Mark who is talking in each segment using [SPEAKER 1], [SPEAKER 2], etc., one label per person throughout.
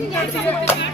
[SPEAKER 1] Gerçekten.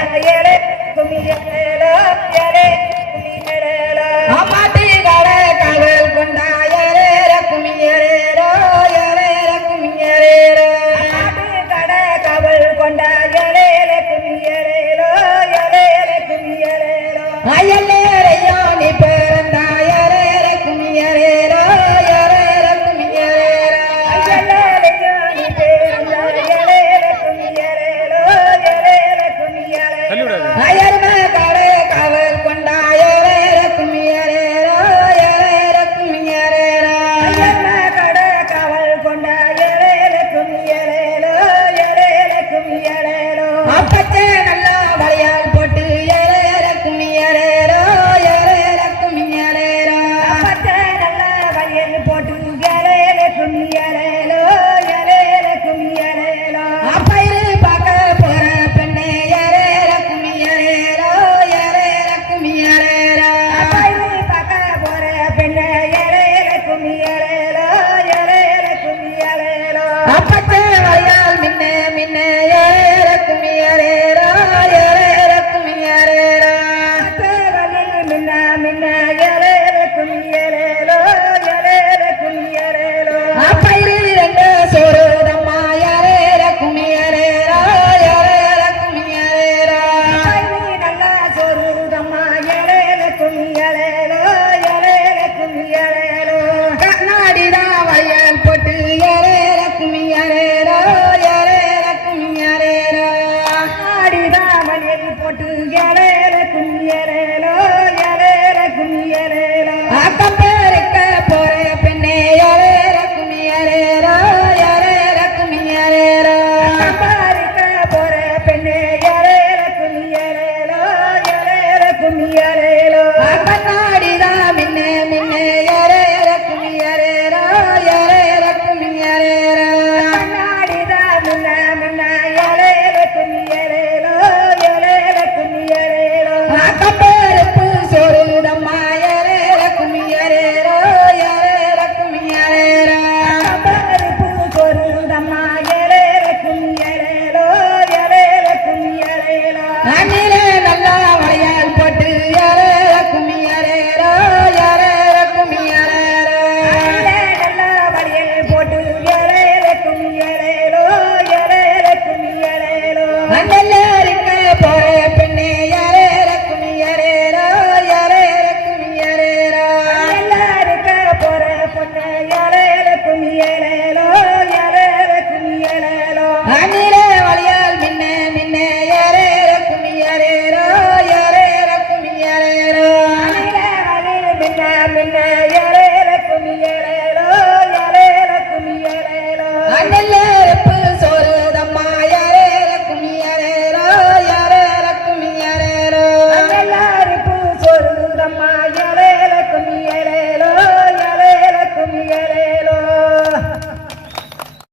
[SPEAKER 1] I yale, yale, yale, yale, yale, yale, yale, ah apa